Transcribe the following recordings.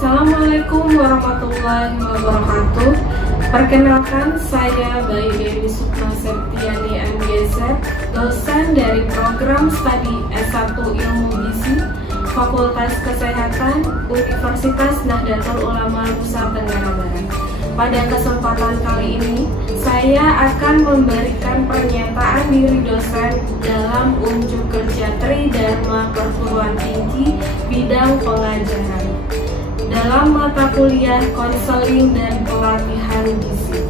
Assalamualaikum warahmatullahi wabarakatuh. Perkenalkan, saya Bayi Dewi Sukma Septiani MGZ, dosen dari program studi S1 Ilmu Gizi, Fakultas Kesehatan, Universitas Nahdlatul Ulama Nusa Tenggara Barat. Pada kesempatan kali ini, saya akan memberikan pernyataan diri dosen dalam unjuk kerja Tridharma Perguruan Tinggi bidang pengajaran dalam mata kuliah konseling dan pelatihan gizi.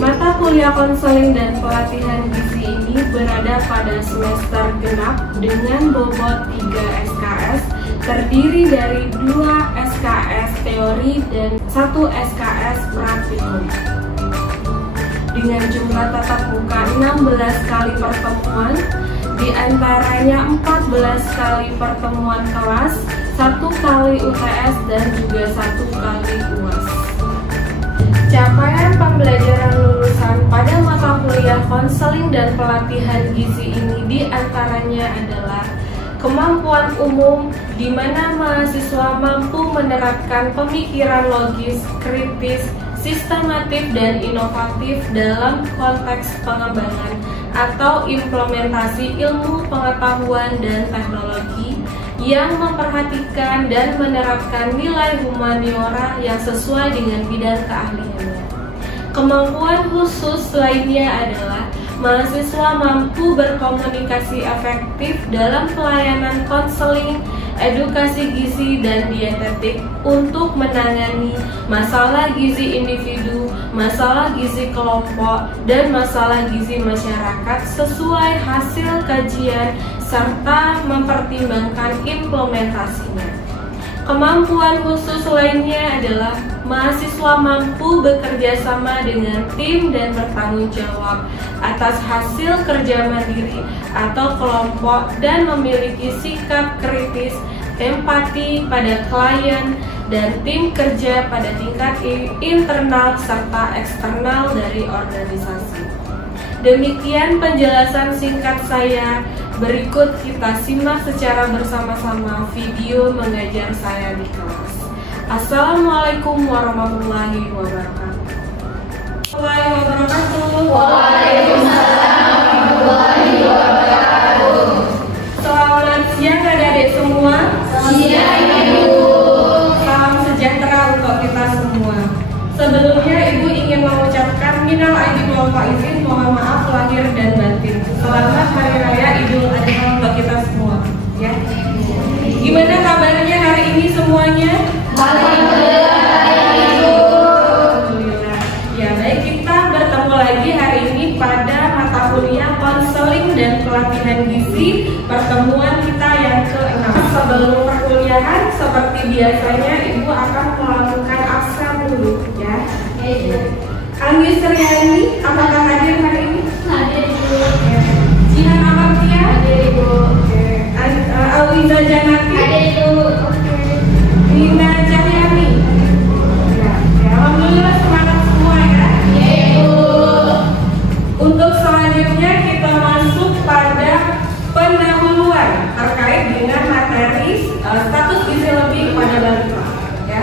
Mata kuliah konseling dan pelatihan gizi ini berada pada semester genap dengan bobot 3 SKS, terdiri dari 2 SKS teori dan 1 SKS praktikum. Dengan jumlah tatap muka 16 kali pertemuan, diantaranya 14 kali pertemuan kelas, 1 kali UTS, dan juga 1 kali UAS. Capaian pembelajaran lulusan pada mata kuliah konseling dan pelatihan gizi ini diantaranya adalah kemampuan umum, di mana mahasiswa mampu menerapkan pemikiran logis, kritis, sistematif, dan inovatif dalam konteks pengembangan atau implementasi ilmu pengetahuan dan teknologi yang memperhatikan dan menerapkan nilai humaniora yang sesuai dengan bidang keahliannya. Kemampuan khusus lainnya adalah mahasiswa mampu berkomunikasi efektif dalam pelayanan konseling, edukasi gizi, dan dietetik untuk menangani masalah gizi individu, masalah gizi kelompok, dan masalah gizi masyarakat sesuai hasil kajian serta mempertimbangkan implementasinya. Kemampuan khusus lainnya adalah mahasiswa mampu bekerja sama dengan tim dan bertanggung jawab atas hasil kerja mandiri atau kelompok dan memiliki sikap kritis, empati pada klien, dan tim kerja pada tingkat internal serta eksternal dari organisasi. Demikian penjelasan singkat saya. Berikut kita simak secara bersama-sama video mengajar saya di kelas. Assalamualaikum warahmatullahi wabarakatuh. Waalaikumsalam warahmatullahi wabarakatuh. Selamat siang adik-adik semua. Siang Ibu. Salam sejahtera untuk kita semua. Sebelumnya Ibu ingin mengucapkan minal aidin wal faizin, mohon maaf lahir dan batin. Selamat Hari Raya Idul Adha untuk kita semua. Ya. Gimana kabarnya hari ini semuanya? Alhamdulillah. Ya, baik, kita bertemu lagi hari ini pada mata kuliah konseling dan pelatihan gizi, pertemuan kita yang ke-6. Sebelum perkuliahan, seperti biasanya Ibu akan melakukan absen dulu, ya. Anggi Suryani, apakah hadir hari ini? Hadir Ibu. Jihan Amartia? Hadir Ibu. Alwiza Janati? Hadir Ibu. Linda Cahyani? Ya, alhamdulillah semangat semua ya. Ibu. Untuk selanjutnya kita masuk pada pendahuluan terkait dengan materi status gizi lebih pada balita. Ya.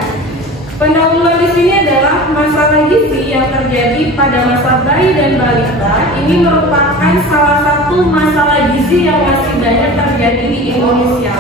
Pendahuluan di sini adalah masalah gizi yang terjadi pada masa bayi dan balita. Ini merupakan salah satu masalah gizi yang masih banyak terjadi di Indonesia.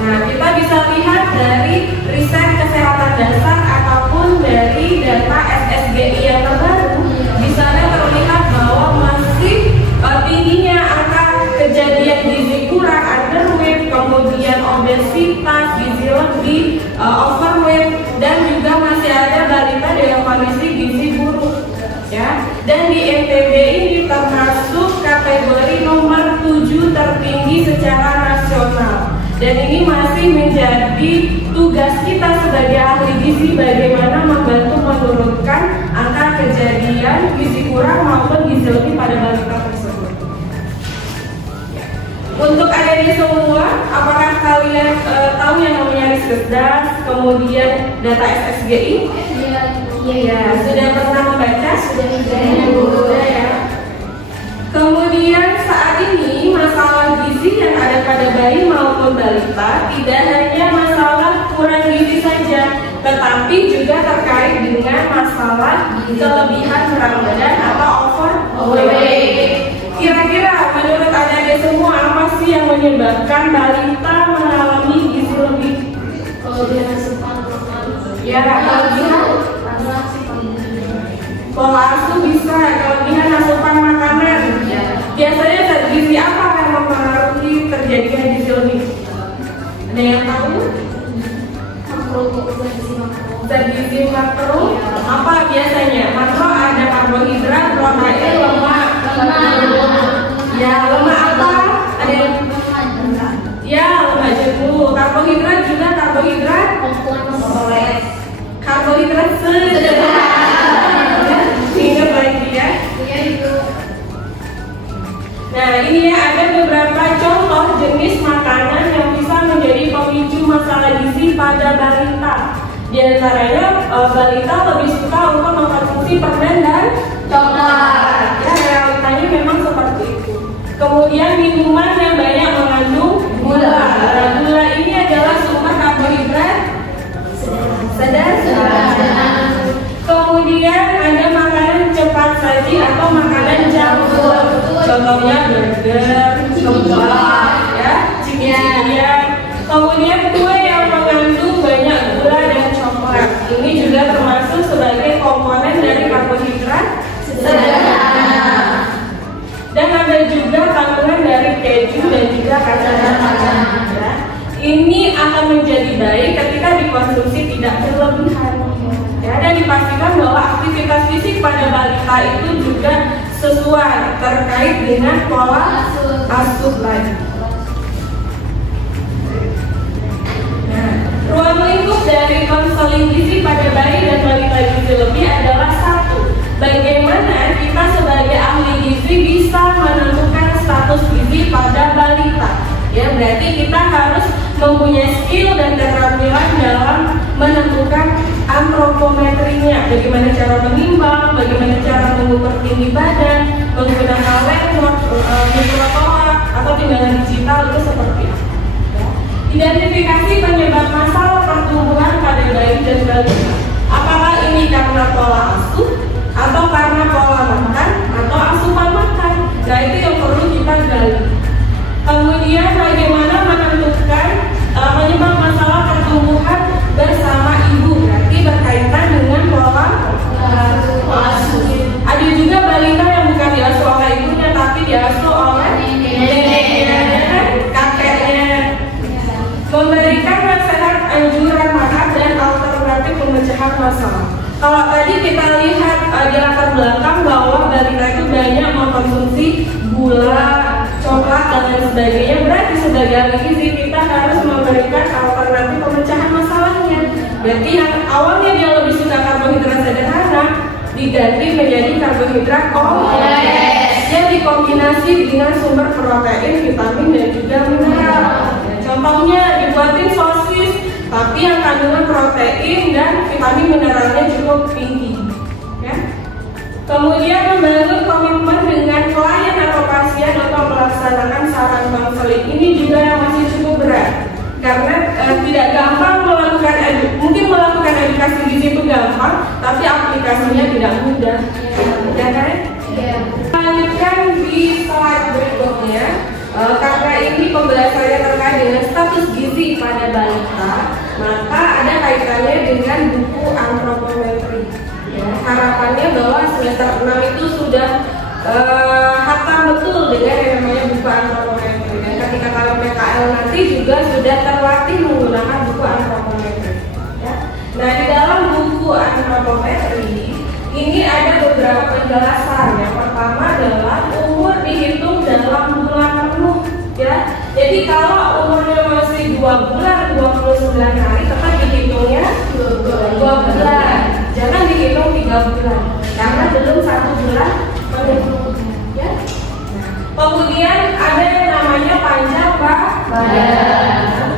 Nah, kita bisa lihat dari riset kesehatan dasar ataupun dari data SSGI yang terbaru. Di sana terlihat bahwa masih tingginya angka kejadian gizi kurang, underweight, kemudian obesitas, gizi lebih, overweight, dan juga masih ada balita dengan kondisi gizi buruk. Ya, dan di NTB ini termasuk kategori nomor 7 tertinggi secara nasional. Dan ini masih menjadi tugas kita sebagai ahli gizi bagaimana membantu menurunkan angka kejadian gizi kurang maupun gizi lebih pada balita tersebut. Untuk adik-adik semua, apakah kalian tahu yang namanya Riskesdas, kemudian data SSGI? Iya, sudah pernah membaca? Sudah ya. Kemudian saat ini masalah gizi yang ada pada bayi maupun balita tidak hanya masalah kurang gizi saja, tetapi juga terkait dengan masalah kelebihan berat badan atau overweight. Kira-kira menurut adik-adik semua apa sih yang menyebabkan balita mengalami gizi lebih? Ya, kelebihan pola asuh bisa, kelebihan asupan makanan. Biasanya zat gizi apa yang mempengaruhi terjadinya gizi lebih? Ada yang tahu? Zat gizi makro apa biasanya? Makro ada karbohidrat, protein, lemak. Ya, lemak apa? Ada yang? Ya, lemak jenuh. Karbohidrat juga karbohidrat. Karbohidrat sederhana. Ingat lagi ya. Nah, ini ya ada beberapa contoh jenis makanan yang bisa menjadi pemicu masalah gizi pada balita. Di antaranya balita lebih suka untuk mengkonsumsi permen dan coklat. Ya, realitanya memang seperti itu. Kemudian minuman yang banyak mengandung gula. Gula ini adalah sumber karbohidrat sederhana. Kemudian ada makanan cepat saji atau makanan junk food. Contohnya burger, kebab, ya, ciki-cikian. Kemudian kue yang mengandung banyak gula dan coklat. Ini juga termasuk sebagai komponen dari karbohidrat sederhana. Dan ada juga kandungan dari keju dan juga kacang-kacangan. Ya. Ini akan menjadi baik ketika dikonsumsi tidak berlebihan. Ya, dan dipastikan bahwa aktivitas fisik pada balita itu juga sesuai terkait dengan pola asuh lagi. Nah, ruang lingkup dari konseling gizi pada bayi dan balita gizi lebih adalah satu. Bagaimana kita sebagai ahli gizi bisa menentukan status gizi pada balita? Ya, berarti kita harus mempunyai skill dan keterampilan dalam menentukan antropometrinya. Bagaimana cara menimbang, bagaimana cara mengukur tinggi badan, menggunakan lemot, mikrotolak atau timbangan digital itu seperti apa? Ya. Identifikasi penyebab masalah pertumbuhan pada bayi dan balita. Apakah ini karena pola asuh, atau karena pola makan, atau asupan makan? Nah, itu yang perlu kita gali. Kemudian bagaimana menentukan penyebab masalah pertumbuhan bersama ibu, berarti berkaitan dengan pola asuh. Ada juga balita yang bukan diasuh oleh ibunya tapi diasuh oleh neneknya, kakeknya. Memberikan nasihat, anjuran makan dan alternatif pemecahan masalah. Kalau tadi kita lihat di latar belakang bahwa balita itu banyak mengkonsumsi gula, coklat dan lain sebagainya, berarti sebagai ahli gizi kita harus memberikan alternatif pemecahan masalahnya. Berarti yang awalnya dia lebih suka karbohidrat sederhana diganti menjadi karbohidrat kompleks yang dikombinasi dengan sumber protein, vitamin dan juga mineral. Contohnya dibuatin sosis tapi yang kandungan protein dan vitamin mineralnya cukup tinggi. Ya. Kemudian membangun komitmen dengan klien atau pasien untuk melaksanakan saran konseling ini juga yang masih cukup berat karena tidak gampang melakukan edukasi gizi itu gampang, tapi aplikasinya tidak mudah. Ya kan? Lanjutkan di slide berikutnya. Karena ini pembahasannya terkait dengan status gizi pada balita, maka ada kaitannya dengan buku antropometri. Ya, harapannya bahwa semester 6 itu sudah hatam betul dengan yang namanya buku antropometri. Dan ketika kalian PKL nanti juga sudah terlatih menggunakan buku antropometri. Ya. Nah, di dalam buku antropometri ini ada beberapa penjelasan. Yang pertama adalah umur dihitung dalam bulan penuh. Ya, jadi kalau umurnya masih 2 bulan 29 hari tetap dihitungnya 2 bulan. Jangan dihitung 3 bulan karena belum 1 bulan penuh. Ya. Kemudian ada yang namanya panjang badan.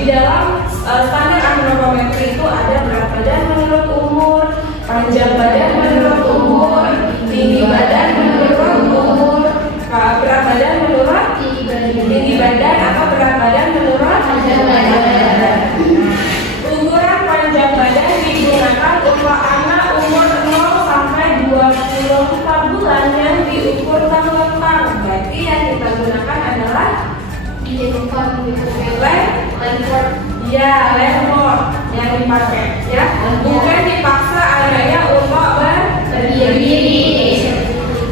Di dalam standar antropometri itu ada berat badan menurut umur, panjang badan menurut umur, tinggi badan menurut umur, berat badan menurut tinggi badan atau berat badan menurut panjang badan. Ya, landlord yang dipakai ya, bukan dipaksa anaknya untuk berdiri.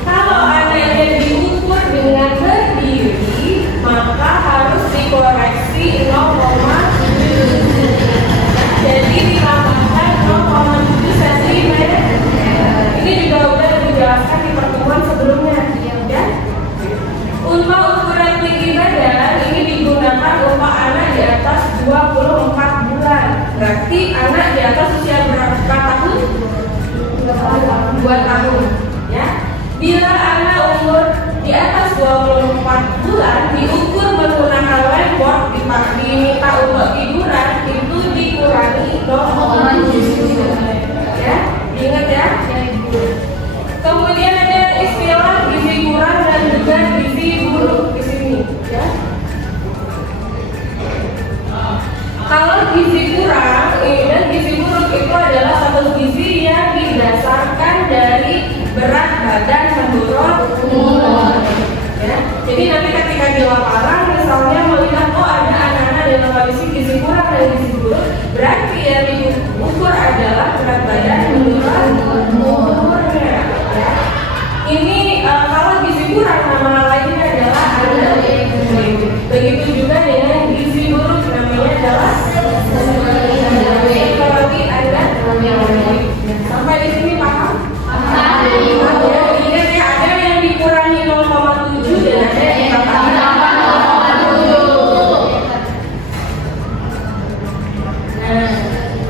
Kalau anaknya diukur dengan berdiri, maka harus dikoreksi 0,7. Jadi ditambahkan 0,7 cm. Ini juga udah dijelaskan di pertemuan sebelumnya ya. Untuk ukuran tinggi badan ini digunakan untuk anak di atas 24 bulan. Berarti anak di atas usia berapa tahun? 2 tahun ya. Bila anak umur di atas 24 bulan diukur menggunakan landlord, diminta untuk tiduran, itu dikurangi 0,7 ya. Ingat ya. Kemudian ada istilah gizi kurang dan juga gizi buruk di sini ya. Kalau gizi kurang dan gizi buruk itu adalah satu gizi yang didasarkan dari berat badan menurut umur ya. Jadi nanti ketika di lapangan misalnya melihat ada anak-anak dalam kondisi gizi kurang dan gizi buruk, berarti yang diukur adalah berat badan menurut umurnya ya. Ini kalau gizi kurang nama lainnya adalah underweight. Begitu juga dengan gizi buruk namanya adalah underweight. Sampai di sini paham? Paham. Ya, ingat ya, ada yang dikurangi 0,7 dan ada yang ditambahkan 0,7. Nah,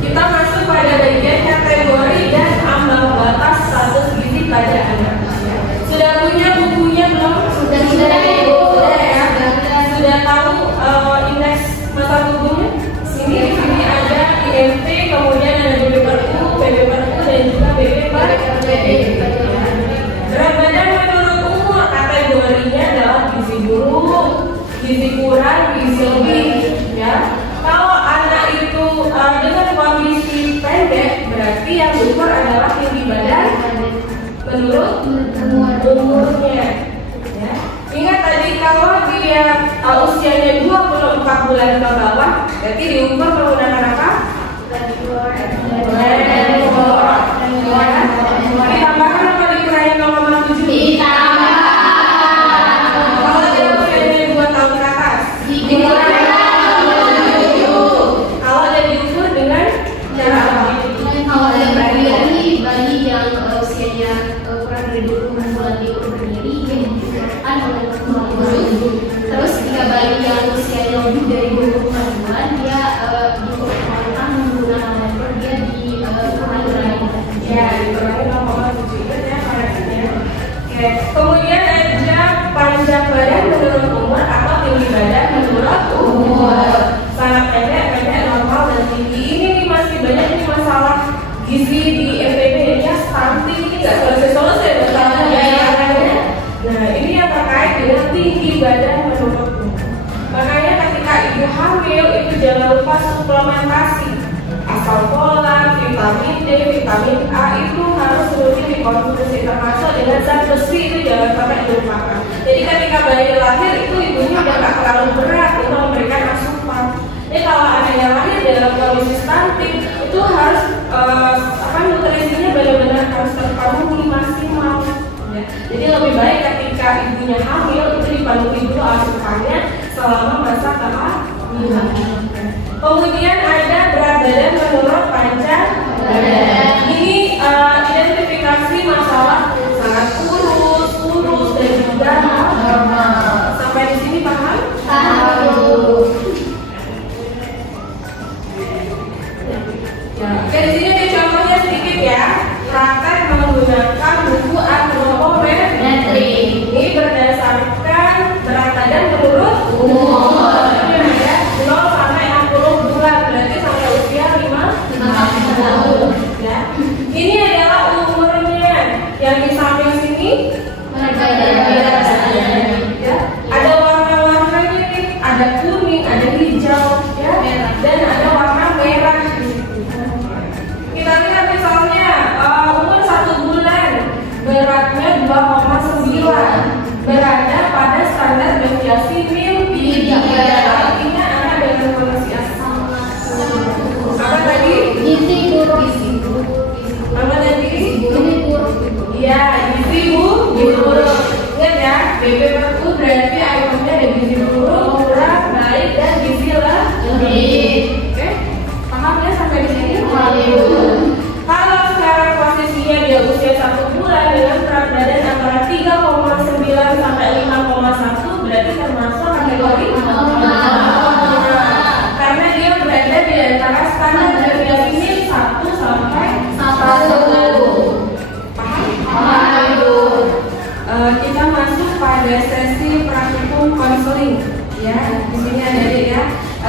kita masuk pada bagian kategori dan ambang batas status gizi pada anak. Sudah punya bukunya belum? Sudah ya. Sudah tahu indeks masa tubuhnya? Di sini ada IMT, kemudian ada BB/U, BB/U dan juga BB/BB. Berat badan menurut umur kategorinya adalah gizi buruk, gizi kurang, gizi lebih ya. Kalau anak itu dengan kondisi pendek, berarti yang diukur adalah tinggi badan menurut umurnya ya. Ingat tadi kalau dia usianya 24 bulan ke bawah, berarti diukur menggunakan apa? Ditambahkan apa dikurangi 0,7? Ditambah. Kalau dia usianya 2 tahun ke atas, dikurangi 0,7. Kalau dia diukur dengan cara apa? Kalau ada bayi yang usianya kurang dari 20 bulan diukur berdiri, dia diukurkan oleh 0,7. Terus jika bayi yang usianya lebih dari 20 bulan, dia diukurkan menggunakan landlord, dia dikurangi ya, dikurangi 0,7 itu ya koreksinya. Oke. Kemudian ada panjang badan menurut umur atau tinggi badan menurut umur. Sangat pendek, normal dan tinggi. Ini masih banyak nih masalah gizi di MPB ya, stunting ini nggak selesai masalahnya ya. Nah, ini yang terkait dengan tinggi badan menurut umur. Makanya ketika ibu hamil itu jangan lupa suplementasi. Asal folat, vitamin D, vitamin A itu harus rutin dikonsumsi, termasuk dengan zat besi itu jangan sampai dilupakan. Jadi ketika bayi lahir itu ibunya udah nggak terlalu berat untuk memberikan asupan. Jadi kalau anaknya lahir dalam kondisi stunting itu harus nutrisinya benar-benar harus terpenuhi maksimal. Ya. Jadi lebih baik ketika ibunya hamil itu dipenuhi dulu asupannya selama masa kehamilan. Kemudian ada berat badan menurut panjang badan. Ini identifikasi masalah sangat kurus dan juga normal. Sampai di sini paham? Paham. Ya, dari sini ada contohnya sedikit ya. Praktek menggunakan buku antropometri. Ini berdasarkan berat badan menurut umur. 0 sampai 60 bulan, berarti sampai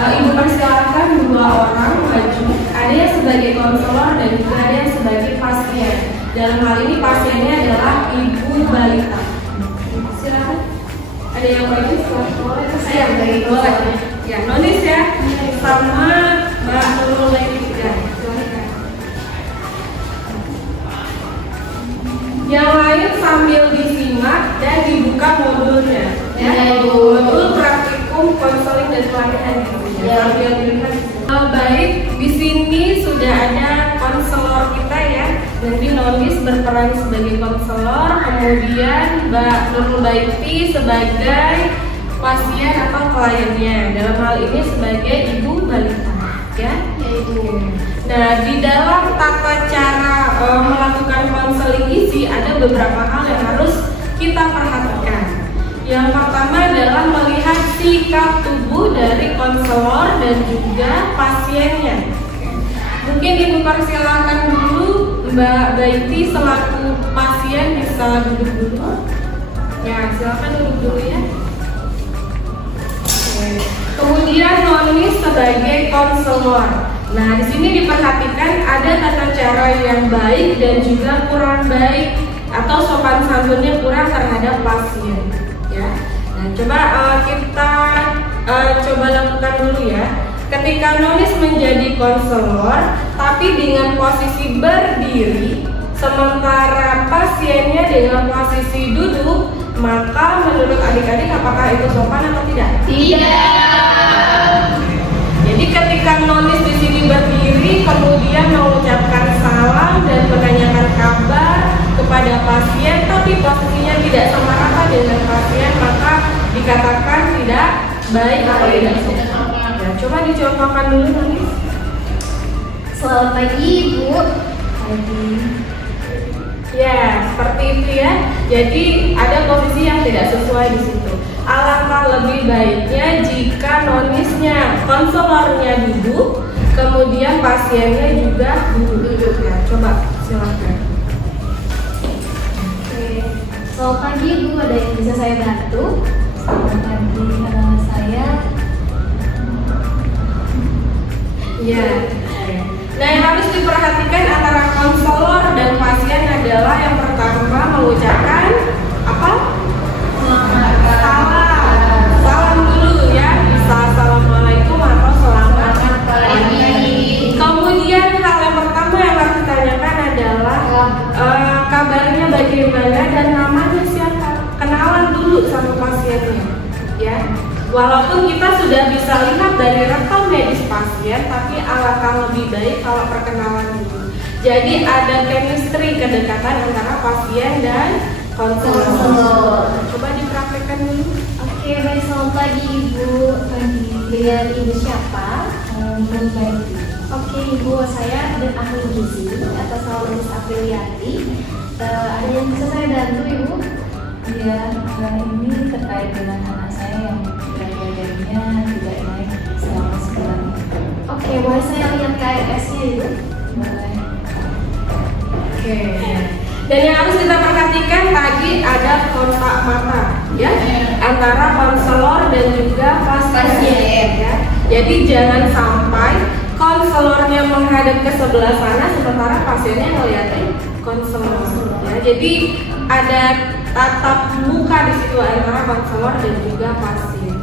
Ibu persilakan 2 orang maju. Ada yang sebagai konselor dan juga ada yang sebagai pasien. Dalam hal ini pasiennya adalah ibu balita. Silakan. Ada yang maju? Boleh. Saya boleh. Ya, nonis ya. Sama Mbak Nurul lagi ya. Yang lain sambil disimak dan dibuka modulnya. Ya, modul praktikum konseling dan pelatihan ya. Sambil dilihat. Baik, di sini sudah ada konselor kita ya. Nanti nonis berperan sebagai konselor, kemudian Mbak Nurul Baiti sebagai pasien atau kliennya. Dalam hal ini sebagai ibu balita, ya. Nah, di dalam tata cara melakukan konseling gizi ada beberapa hal yang harus kita perhatikan. Yang pertama adalah melihat sikap tubuh dari konselor dan juga pasiennya. Mungkin Ibu persilakan dulu Mbak Baiti selaku pasien bisa duduk dulu. Ya, silakan duduk dulu ya. Kemudian nonis sebagai konselor. Nah, di sini diperhatikan ada tata cara yang baik dan juga kurang baik atau sopan santunnya kurang terhadap pasien, ya. Nah, coba kita coba lakukan dulu ya. Ketika nonis menjadi konselor, tapi dengan posisi berdiri, sementara pasiennya dengan posisi duduk, maka menurut adik-adik apakah itu sopan atau tidak? Tidak. Jadi ketika nonis di sini berdiri, kemudian mengucapkan salam dan menanyakan kabar kepada pasien, tapi posisinya tidak sama rata dengan pasien, maka dikatakan tidak baik atau tidak sopan. Ya, coba dicontohkan dulu nonis. Selamat pagi Ibu. Pagi. Ya, seperti itu ya. Jadi ada posisi yang tidak sesuai di situ. Alangkah lebih baiknya jika nonisnya, konselornya duduk, kemudian pasiennya juga duduk ya. Coba silakan. Oke. Selamat pagi Ibu, ada yang bisa saya bantu? Selamat pagi, nama saya. Ya. Nah, yang harus diperhatikan antara konselor dan pasien adalah yang pertama mengucapkan apa? Salam dulu ya, bisa assalamualaikum atau selamat pagi. Kemudian hal yang pertama yang harus ditanyakan adalah kabarnya bagaimana dan namanya siapa. Kenalan dulu sama pasiennya, ya. Walaupun kita sudah bisa lihat dari rekam medis pasien, tapi alangkah lebih baik kalau perkenalan dulu. Jadi ada chemistry, kedekatan antara pasien dan konselor. Coba dipraktekkan dulu. Oke, baik, selamat pagi Ibu. Pagi. Dengan Ibu siapa? Ibu Baiti. Oke Ibu, saya dan ahli gizi atas nama Miss Apriliati. Ada yang bisa saya bantu Ibu? Ya, ini terkait dengan anak saya yang berat badannya tidak naik selama sebulan. Oke, boleh saya lihat KRS-nya Ibu? Boleh. Oke. Dan yang harus kita perhatikan tadi ada kontak mata, ya, antara konselor dan juga pasien. Ya. Jadi jangan sampai konselornya menghadap ke sebelah sana sementara pasiennya ngeliatin konselor. Ya. Jadi ada tatap muka di situ antara konselor dan juga pasien.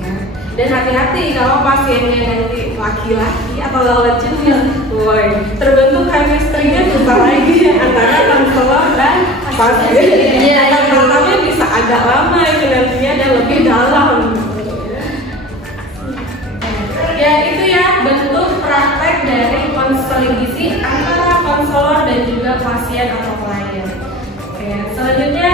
Ya. Dan hati-hati kalau pasiennya nanti laki-laki atau lawan jenis, woi, terbentuk chemistry-nya susah lagi antara konselor dan pasien. Tatapnya bisa agak lama itu nantinya dan lebih dalam. Ya itu ya bentuk praktek dari konseling gizi antara konselor dan juga pasien atau klien. Oke, selanjutnya